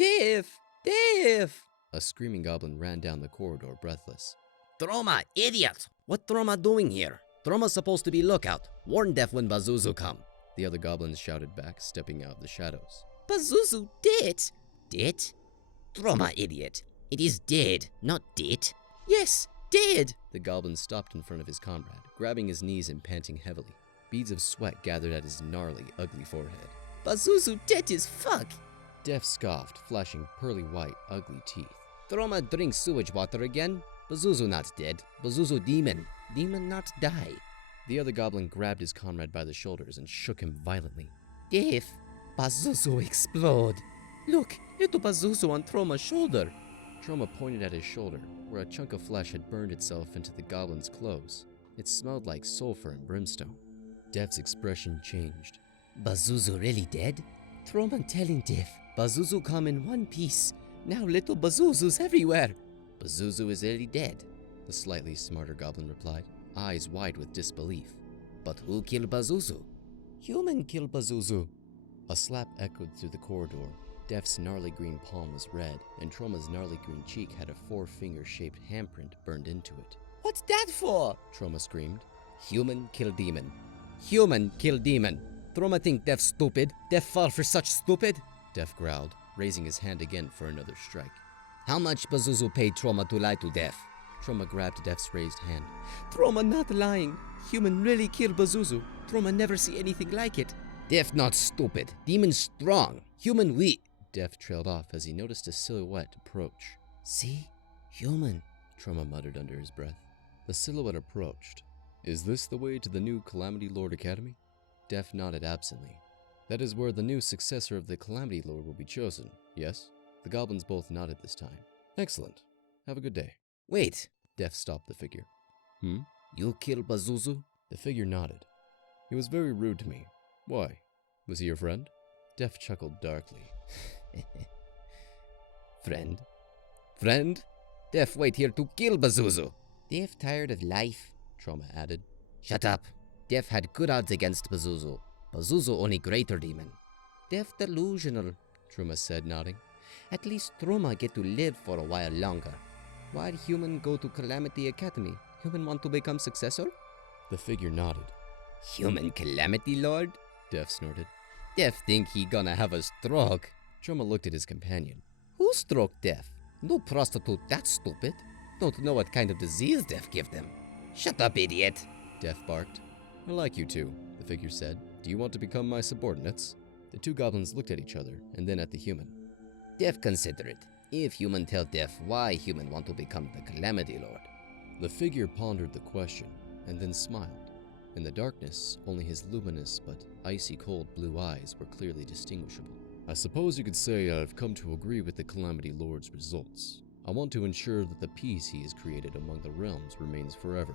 Dave! Dave! A screaming goblin ran down the corridor, breathless. Troma, idiot! What Troma doing here? Troma's supposed to be lookout. Warn Def when Bazuzu come. The other goblins shouted back, stepping out of the shadows. Bazuzu dead! Dead? Troma, idiot. It is dead, not dead. Yes, dead! The goblin stopped in front of his comrade, grabbing his knees and panting heavily. Beads of sweat gathered at his gnarly, ugly forehead. Bazuzu dead as fuck! Def scoffed, flashing pearly white, ugly teeth. Troma drink sewage water again? Bazuzu not dead. Bazuzu demon. Demon not die. The other goblin grabbed his comrade by the shoulders and shook him violently. Dave, Bazuzu explode. Look, little Bazuzu on Troma's shoulder. Troma pointed at his shoulder, where a chunk of flesh had burned itself into the goblin's clothes. It smelled like sulfur and brimstone. Def's expression changed. Bazuzu really dead? Troma telling Def, Bazuzu come in one piece. Now little Bazuzu's everywhere. Bazuzu is really dead, the slightly smarter goblin replied, eyes wide with disbelief. But who killed Bazuzu? Human killed Bazuzu. A slap echoed through the corridor. Def's gnarly green palm was red, and Troma's gnarly green cheek had a 4-finger-shaped handprint burned into it. What's that for? Troma screamed. Human kill demon. Human kill demon. Troma think Def stupid. Def fall for such stupid. Def growled, raising his hand again for another strike. How much Bazuzu paid Troma to lie to Def? Troma grabbed Def's raised hand. Troma not lying. Human really kill Bazuzu. Troma never see anything like it. Def not stupid. Demon strong. Human weak. Def trailed off as he noticed a silhouette approach. See? Human, Troma muttered under his breath. The silhouette approached. Is this the way to the new Calamity Lord Academy? Def nodded absently. That is where the new successor of the Calamity Lord will be chosen, yes? The goblins both nodded this time. Excellent. Have a good day. Wait. Def stopped the figure. You kill Bazuzu? The figure nodded. He was very rude to me. Why? Was he your friend? Def chuckled darkly. Friend? Friend? Def wait here to kill Bazuzu. Def tired of life, Troma added. Shut up. Def had good odds against Bazuzu. Bazuzu only greater demon. Def delusional, Troma said, nodding. At least Troma get to live for a while longer. While human go to Calamity Academy, human want to become successor? The figure nodded. Human Calamity Lord? Def snorted. Def think he gonna have a stroke. Troma looked at his companion. Who stroke Def? No prostitute that stupid. Don't know what kind of disease Def give them. Shut up, idiot. Def barked. I like you two, the figure said. Do you want to become my subordinates? The two goblins looked at each other, and then at the human. Def consider it. If human tell Def why human want to become the Calamity Lord. The figure pondered the question, and then smiled. In the darkness, only his luminous but icy cold blue eyes were clearly distinguishable. I suppose you could say I've come to agree with the Calamity Lord's results. I want to ensure that the peace he has created among the realms remains forever.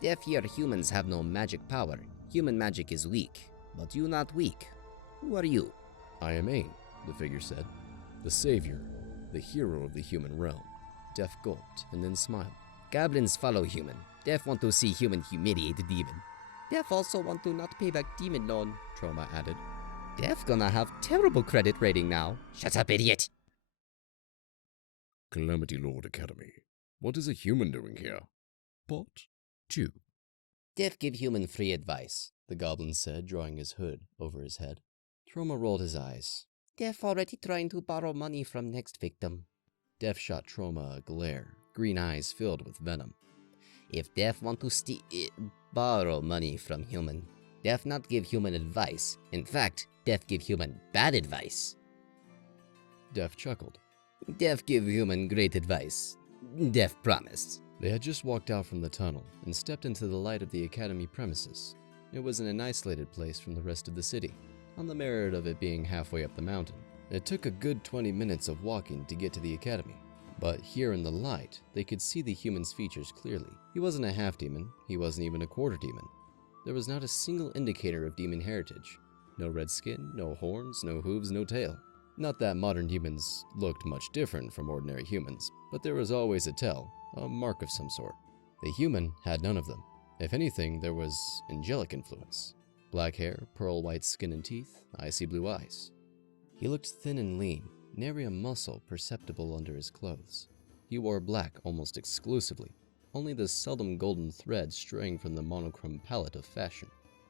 Def here humans have no magic power. Human magic is weak, but you not weak. Who are you? I am Ain, the figure said. The savior, the hero of the human realm. Def gulped and then smiled. Goblins follow human. Def want to see human humiliate the demon. Def also want to not pay back demon loan, Troma added. Def gonna have terrible credit rating now. Shut up, idiot. Calamity Lord Academy. What is a human doing here? Part 2. Def give human free advice, the goblin said, drawing his hood over his head. Troma rolled his eyes. Def already trying to borrow money from next victim. Def shot Troma a glare, green eyes filled with venom. If Def want to borrow money from human, Def not give human advice. In fact, Def give human bad advice. Def chuckled. Def give human great advice. Def promised. They had just walked out from the tunnel and stepped into the light of the academy premises. It was in an isolated place from the rest of the city, on the merit of it being halfway up the mountain. It took a good 20 minutes of walking to get to the academy, but here in the light, they could see the human's features clearly. He wasn't a half-demon, he wasn't even a quarter-demon. There was not a single indicator of demon heritage. No red skin, no horns, no hooves, no tail. Not that modern humans looked much different from ordinary humans, but there was always a tell, a mark of some sort. The human had none of them. If anything, there was angelic influence. Black hair, pearl white skin and teeth, icy blue eyes. He looked thin and lean, nary a muscle perceptible under his clothes. He wore black almost exclusively, only the seldom golden thread straying from the monochrome palette of fashion.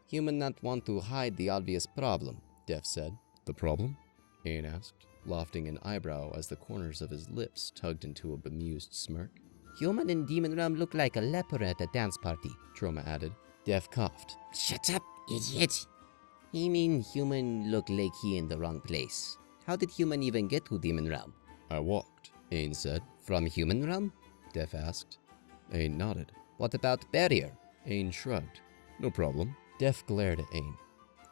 Human not want to hide the obvious problem, Def said. The problem? Ain asked, lofting an eyebrow as the corners of his lips tugged into a bemused smirk. Human in demon realm look like a leper at a dance party, Troma added. Def coughed. Shut up, idiot. He mean human look like he in the wrong place. How did human even get to demon realm? I walked. Ain said. From human realm? Def asked. Ain nodded. What about barrier? Ain shrugged. No problem. Def glared at Ain.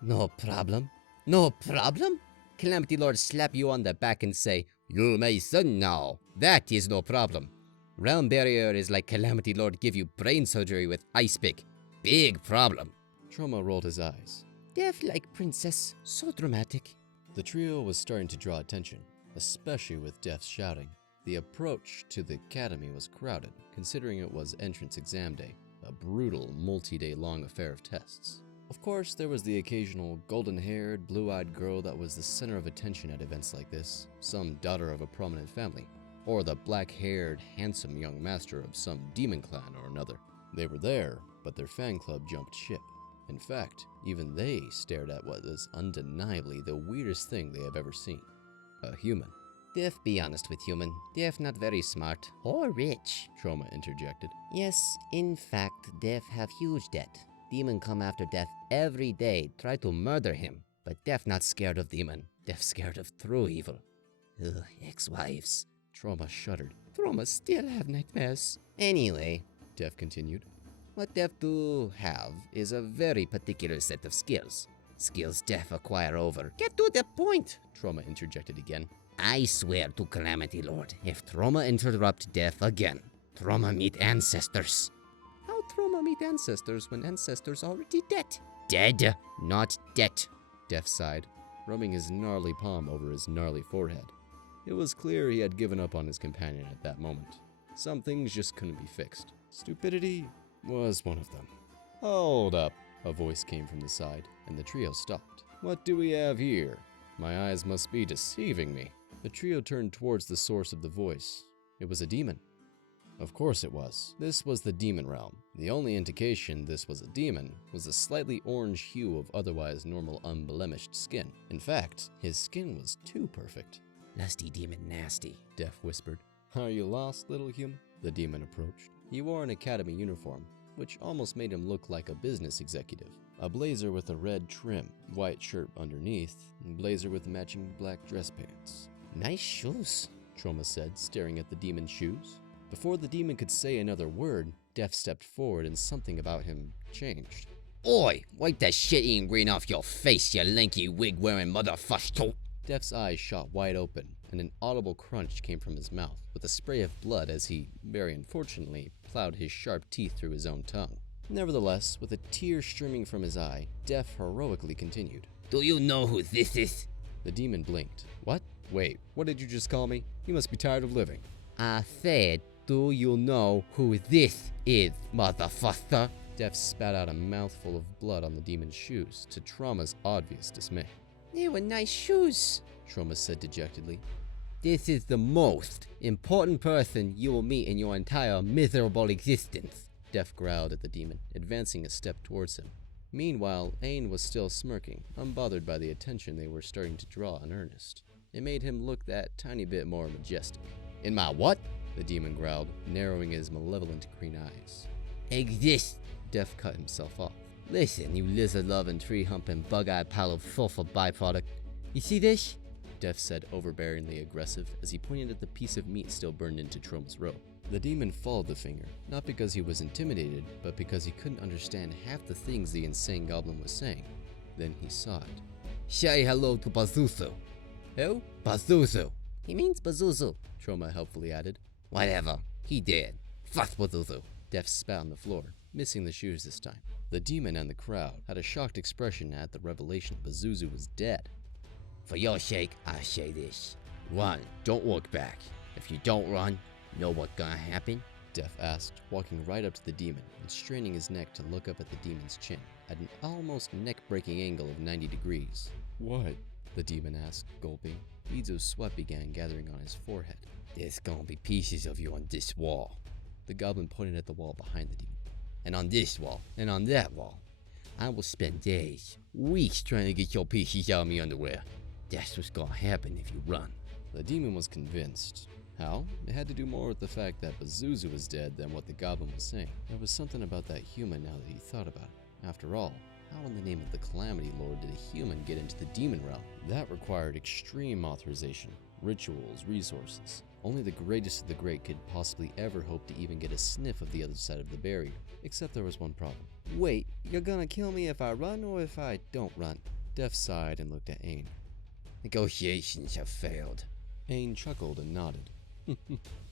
No problem? No problem? Calamity Lord slap you on the back and say, "You my son now." That is no problem. Realm barrier is like Calamity Lord give you brain surgery with ice pick. Big problem. Troma rolled his eyes. Deaf like princess, so dramatic. The trio was starting to draw attention, especially with Def's shouting. The approach to the academy was crowded, considering it was entrance exam day, a brutal, multi-day long affair of tests. Of course, there was the occasional golden-haired, blue-eyed girl that was the center of attention at events like this, some daughter of a prominent family, or the black-haired, handsome young master of some demon clan or another. They were there, but their fan club jumped ship. In fact, even they stared at what was undeniably the weirdest thing they have ever seen. A human. Def be honest with human. Def not very smart. Or rich. Troma interjected. Yes, in fact, Def have huge debt. Demon come after Def every day, try to murder him. But Def not scared of demon. Def scared of true evil. Ugh, ex-wives. Troma shuddered. Troma still have nightmares. Anyway, Def continued. What Def do have is a very particular set of skills. Skills Def acquire over. Get to the point! Troma interjected again. I swear to Calamity Lord, if Troma interrupt Def again, Troma meet ancestors. How Troma meet ancestors when ancestors already dead? Dead, not dead. Def sighed, rubbing his gnarly palm over his gnarly forehead. It was clear he had given up on his companion at that moment. Some things just couldn't be fixed. Stupidity was one of them. Hold up, a voice came from the side, and the trio stopped. What do we have here? My eyes must be deceiving me. The trio turned towards the source of the voice. It was a demon. Of course it was. This was the demon realm. The only indication this was a demon was the slightly orange hue of otherwise normal unblemished skin. In fact, his skin was too perfect. Lusty demon nasty, Def whispered. Are you lost, little human? The demon approached. He wore an academy uniform, which almost made him look like a business executive. A blazer with a red trim, white shirt underneath, and blazer with matching black dress pants. Nice shoes, Troma said, staring at the demon's shoes. Before the demon could say another word, Def stepped forward and something about him changed. Oi, wipe that shit-eating green off your face, you lanky wig-wearing motherfucker. Def's eyes shot wide open, and an audible crunch came from his mouth, with a spray of blood as he, very unfortunately, plowed his sharp teeth through his own tongue. Nevertheless, with a tear streaming from his eye, Def heroically continued. Do you know who this is? The demon blinked. What? Wait, what did you just call me? You must be tired of living. I said, do you know who this is, motherfucker? Def spat out a mouthful of blood on the demon's shoes, to Troma's obvious dismay. They were nice shoes, Troma said dejectedly. This is the most important person you will meet in your entire miserable existence. Def growled at the demon, advancing a step towards him. Meanwhile, Ain was still smirking, unbothered by the attention they were starting to draw in earnest. It made him look that tiny bit more majestic. In my what? The demon growled, narrowing his malevolent green eyes. Exist. Def cut himself off. Listen, you lizard-loving, tree-humping, bug-eyed pile of sulfur byproduct. You see this? Def said, overbearingly aggressive, as he pointed at the piece of meat still burned into Troma's robe. The demon followed the finger, not because he was intimidated, but because he couldn't understand half the things the insane goblin was saying. Then he saw it. Say hello to Pazuzu. Who? Pazuzu. He means Pazuzu, Troma helpfully added. Whatever. He did. Fuck Pazuzu. Def spat on the floor, missing the shoes this time. The demon and the crowd had a shocked expression at the revelation Pazuzu was dead. For your sake, I say this. Run. Don't look back. If you don't run, know what's gonna happen? Def asked, walking right up to the demon and straining his neck to look up at the demon's chin at an almost neck-breaking angle of 90 degrees. What? the demon asked, gulping. Beads of sweat began gathering on his forehead. There's gonna be pieces of you on this wall. The goblin pointed at the wall behind the demon. And on this wall. And on that wall. I will spend days, weeks trying to get your pieces out of me underwear. That's what's gonna happen if you run. The demon was convinced. How? It had to do more with the fact that Bazuzu was dead than what the goblin was saying. There was something about that human now that he thought about it. After all, how in the name of the Calamity Lord did a human get into the demon realm? That required extreme authorization, rituals, resources. Only the greatest of the great could possibly ever hope to even get a sniff of the other side of the barrier. Except there was one problem. Wait, you're gonna kill me if I run or if I don't run? Def sighed and looked at Ain. Negotiations have failed. Ain chuckled and nodded.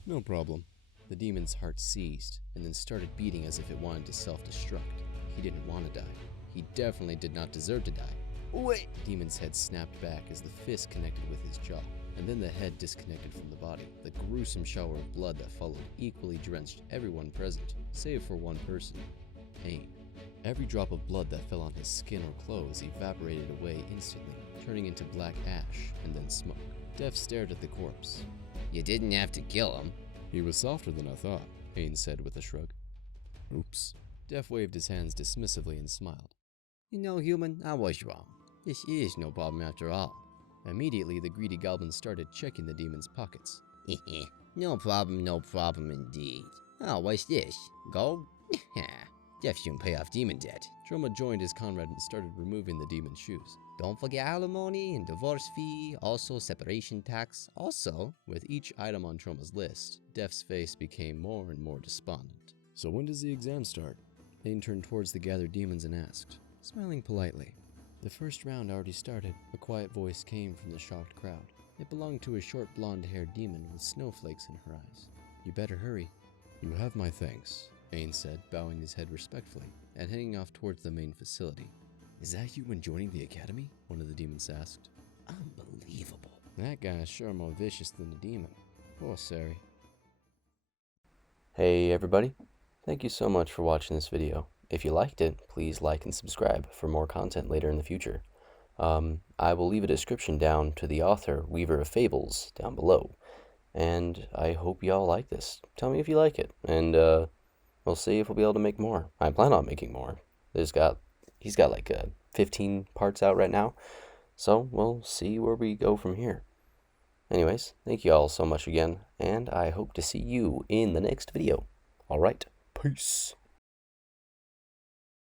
No problem. The demon's heart seized and then started beating as if it wanted to self-destruct. He didn't want to die. He definitely did not deserve to die. Wait! The demon's head snapped back as the fist connected with his jaw, and then the head disconnected from the body. The gruesome shower of blood that followed equally drenched everyone present, save for one person, Ain. Every drop of blood that fell on his skin or clothes evaporated away instantly, turning into black ash and then smoke. Def stared at the corpse. You didn't have to kill him. He was softer than I thought. Ain said with a shrug. Oops. Def waved his hands dismissively and smiled. You know, human, I was wrong. This is no problem after all. Immediately, the greedy goblin started checking the demon's pockets. No problem indeed. Oh, what's this? Gold? Jeff shouldn't pay off demon debt. Troma joined his comrade and started removing the demon's shoes. Don't forget alimony and divorce fee, also separation tax, also. With each item on Troma's list, Def's face became more and more despondent. So when does the exam start? Ain turned towards the gathered demons and asked, smiling politely. The first round already started. A quiet voice came from the shocked crowd. It belonged to a short blonde-haired demon with snowflakes in her eyes. You better hurry. You have my thanks, Ain said, bowing his head respectfully and heading off towards the main facility. Is that you when joining the academy? One of the demons asked. Unbelievable. That guy is sure more vicious than the demon. Poor Sari. Hey everybody. Thank you so much for watching this video. If you liked it, please like and subscribe for more content later in the future. I will leave a description down to the author, WeaverofFables, down below. And I hope y'all like this. Tell me if you like it, and we'll see if we'll be able to make more. I plan on making more. He's got like 15 parts out right now, so we'll see where we go from here. Anyways, thank you all so much again, and I hope to see you in the next video. Alright, peace.